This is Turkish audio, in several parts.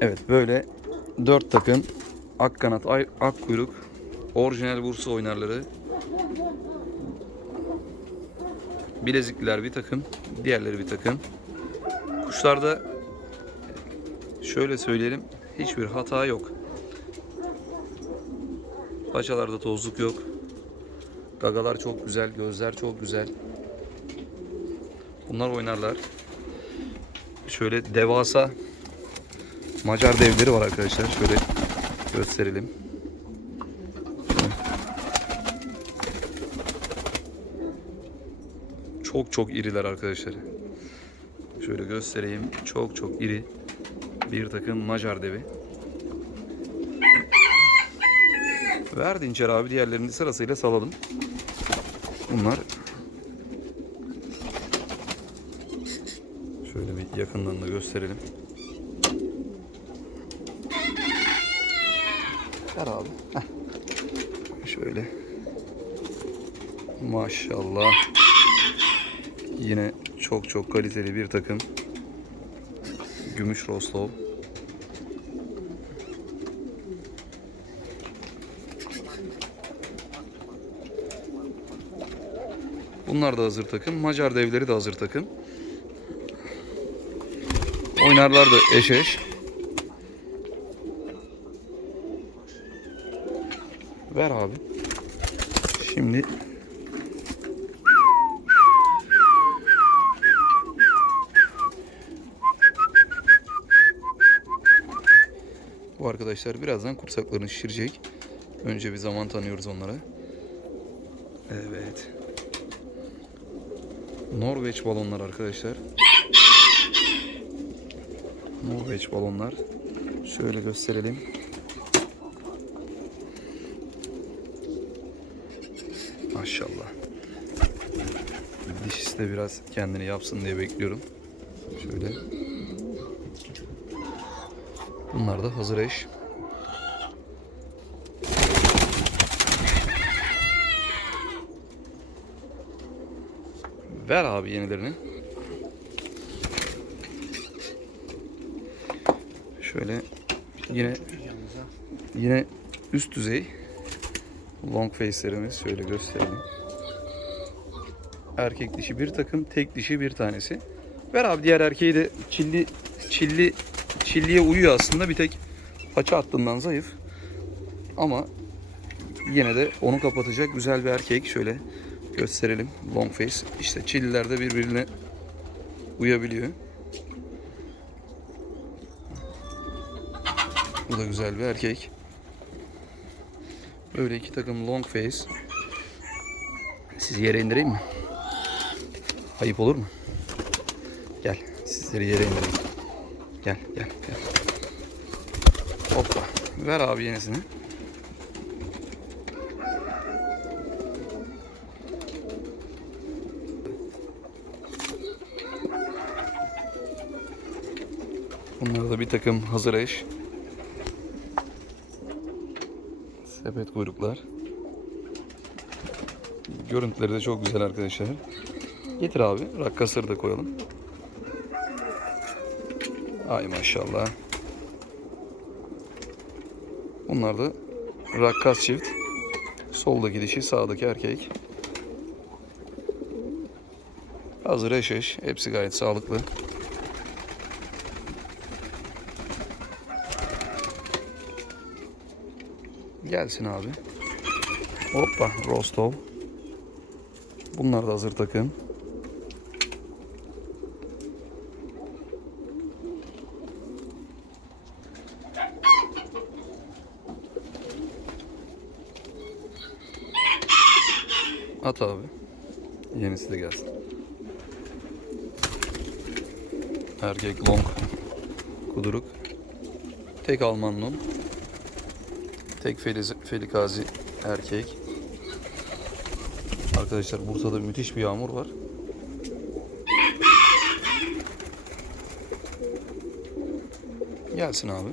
Evet böyle dört takım ak kanat, ak kuyruk, orijinal Bursa oynarları. Bilezikliler bir takım, diğerleri bir takım. Kuşlarda şöyle söyleyelim hiçbir hata yok. Paçalarda tozluk yok. Gagalar çok güzel, gözler çok güzel. Bunlar oynarlar. Şöyle devasa Macar devleri var arkadaşlar. Şöyle gösterelim. Çok çok iriler arkadaşlar. Şöyle göstereyim. Çok çok iri bir takım Macar devi. Ver Dinçer abi diğerlerini sırasıyla salalım. Bunlar şöyle bir yakından da gösterelim. Ver abi. Heh. Şöyle. Maşallah. Yine çok çok kaliteli bir takım. Gümüş Rostov. Bunlar da hazır takım. Macar devleri de hazır takım. Oynarlar da eş eş. Ver abi. Şimdi Bu arkadaşlar birazdan kursaklarını şişirecek. Önce bir zaman tanıyoruz onlara. Evet. Norveç balonlar arkadaşlar. Norveç balonlar. Şöyle gösterelim. Maşallah. Dişisi de biraz kendini yapsın diye bekliyorum. Şöyle. Bunlar da hazır eş. Ver abi yenilerini. Şöyle yine yine üst düzey long face'lerimiz şöyle gösterelim. Erkek dişi bir takım, tek dişi bir tanesi. Ver abi diğer erkeği de çilli çilli çilliye uyuyor aslında bir tek paça hattından zayıf. Ama yine de onu kapatacak güzel bir erkek. Şöyle gösterelim. Long face. İşte çilliler de birbirine uyabiliyor. Bu da güzel bir erkek. Böyle iki takım long face. Sizi yere indireyim mi? Ayıp olur mu? Gel. Sizleri yere indireyim. Gel gel gel. Hoppa. Ver abi yenisini. Bunlar da bir takım hazır eş. Sepet kuyruklar. Görüntüleri de çok güzel arkadaşlar. Getir abi. Rakkasları da koyalım. Ay maşallah. Bunlar da rakkas çift. Soldaki dişi, sağdaki erkek. Hazır eş eş. Hepsi gayet sağlıklı. Gelsin abi. Hoppa Rostov. Bunlar da hazır takım. At abi. Yenisi de gelsin. Erkek long. Kuduruk. Tek Alman long. Tek felikazi erkek. Arkadaşlar Bursa'da müthiş bir yağmur var. Gelsin abi.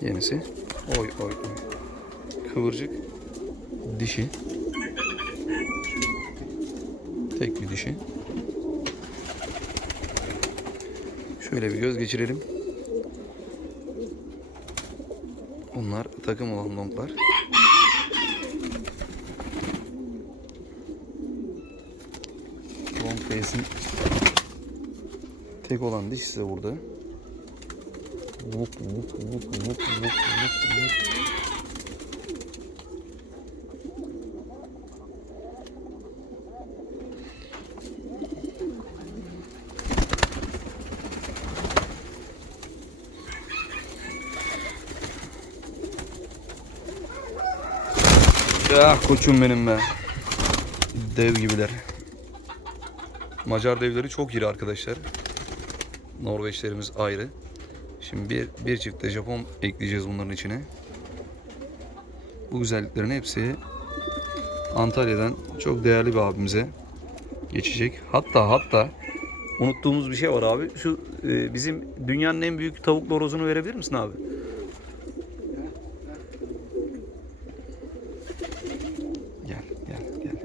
Yenisi. Oy oy oy. Kıvırcık. Dişi. Tek bir dişi. Şöyle bir göz geçirelim. Bunlar takım olan longlar. Long face'in tek olan diş size burada. Vup vup vup vup vup vup. Ya koçum benim be. Dev gibiler. Macar devleri çok iri arkadaşlar. Norveçlerimiz ayrı. Şimdi bir, bir çift de Japon ekleyeceğiz bunların içine. Bu güzelliklerin hepsi Antalya'dan çok değerli bir abimize geçecek. Hatta hatta unuttuğumuz bir şey var abi. Şu e, bizim dünyanın en büyük tavuk horozunu verebilir misin abi? Gel gel gel.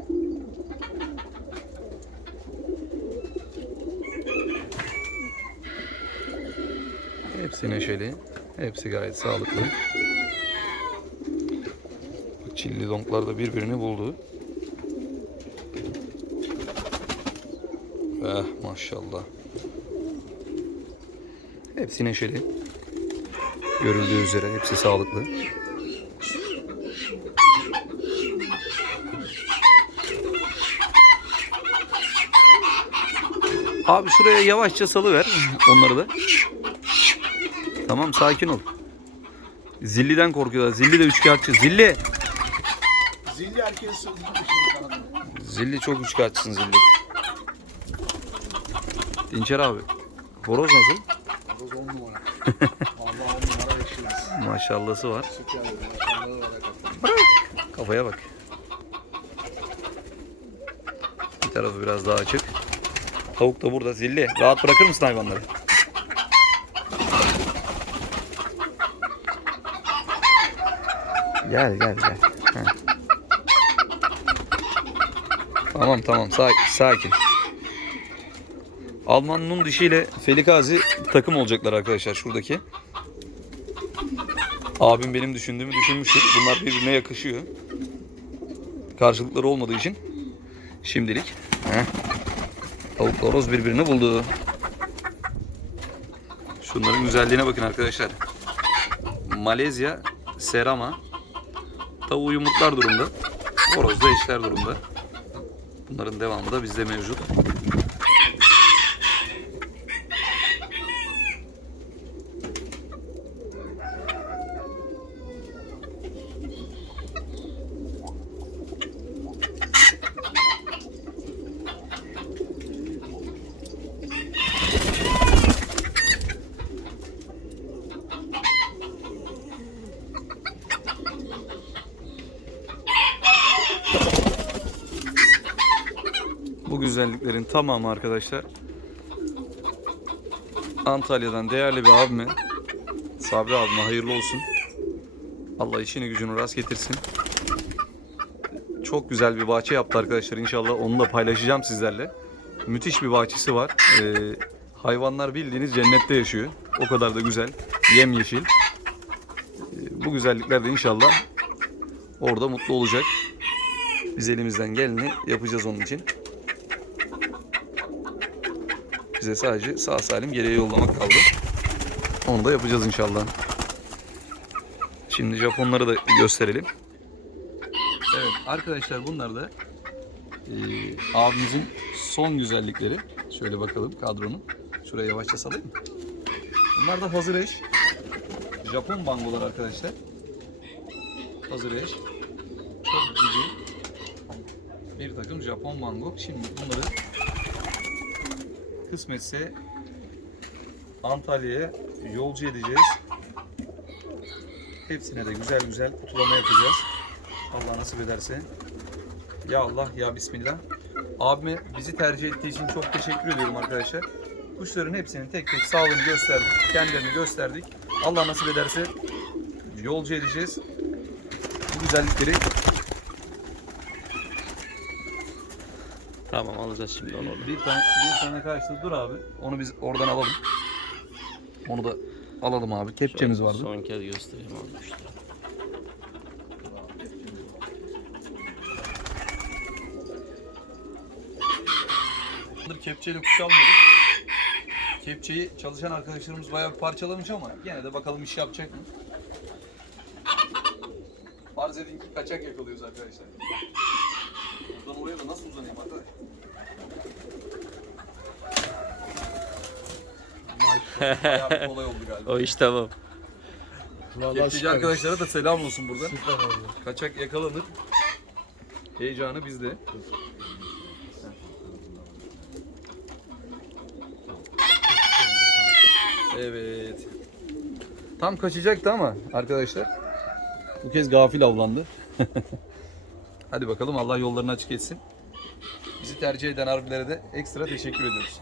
Hepsi neşeli. Hepsi gayet sağlıklı. Çilli donklar da birbirini buldu. Eh maşallah. Hepsi neşeli. Görüldüğü üzere hepsi sağlıklı. Abi şuraya yavaşça salıver onları da. Tamam sakin ol. Zilli'den korkuyorlar. Zilli de üçkağıtçı. Zilli. Zilli sığınmış şimdi kanadına. Zilli çok üçkağıtçısın Zilli. Dinçer abi. Horoz nasıl? Horoz on numara. Vallahi on numara yaşıyoruz. Maşallahı var. Süt yavrum. Maşallah var. Kafaya bak. Bir tarafı biraz daha açık. Tavuk da burada. Zilli. Rahat bırakır mısın hayvanları? Gel gel gel. Tamam tamam sakin. sakin. Alman Nun dişi ile Felikazi takım olacaklar arkadaşlar şuradaki. Abim benim düşündüğümü düşünmüştür. Bunlar birbirine yakışıyor. Karşılıkları olmadığı için şimdilik. Heh. Tavukla horoz birbirini buldu. Şunların güzelliğine bakın arkadaşlar. Malezya Serama. Tavuğu yumurtlar durumda. Horoz da eşler durumda. Bunların devamı da bizde mevcut. Bu güzelliklerin tamamı arkadaşlar Antalya'dan değerli bir abime Sabri abime hayırlı olsun. Allah işini gücünü rast getirsin. Çok güzel bir bahçe yaptı arkadaşlar. İnşallah onu da paylaşacağım sizlerle. Müthiş bir bahçesi var. Ee, hayvanlar bildiğiniz cennette yaşıyor. O kadar da güzel. Yemyeşil. Ee, bu güzellikler de inşallah orada mutlu olacak. Biz elimizden geleni yapacağız onun için. Bize sadece sağ salim geriye yollamak kaldı. Onu da yapacağız inşallah. Şimdi Japonları da gösterelim. Evet arkadaşlar bunlar da e, abimizin son güzellikleri. Şöyle bakalım kadronun. Şuraya yavaşça salayım mı? Bunlar da hazır eş. Japon bangolar arkadaşlar. Hazır eş. Çok cici. Bir takım Japon mango. Şimdi bunları kısmetse Antalya'ya yolcu edeceğiz. Hepsine de güzel güzel kutulama yapacağız. Allah nasip ederse. Ya Allah ya Bismillah. Abime bizi tercih ettiği için çok teşekkür ediyorum arkadaşlar. Kuşların hepsinin tek tek sağlığını gösterdik. Kendilerini gösterdik. Allah nasip ederse yolcu edeceğiz. Bu güzellikleri Tamam alacağız şimdi onu orada. Bir tane, bir tane karşıda dur abi. Onu biz oradan alalım. Onu da alalım abi. Kepçemiz vardı. Son kez göstereyim abi müşteri. Kepçeyle kuş almıyorduk. Kepçeyi çalışan arkadaşlarımız bayağı parçalamış ama gene de bakalım iş yapacak mı? Farz edin ki kaçak yakalıyoruz arkadaşlar. Buradan oraya da nasıl uzanayım arkadaş? Bayağı bir kolay oldu galiba. O iş tamam. Vallahi süper. arkadaşlara da selam olsun buradan. Süper oldu. Kaçak yakalanır. Heyecanı bizde. Evet. Tam kaçacaktı ama arkadaşlar. Bu kez gafil avlandı. Hadi bakalım Allah yollarını açık etsin. Bizi tercih eden harbilere de ekstra teşekkür ediyoruz.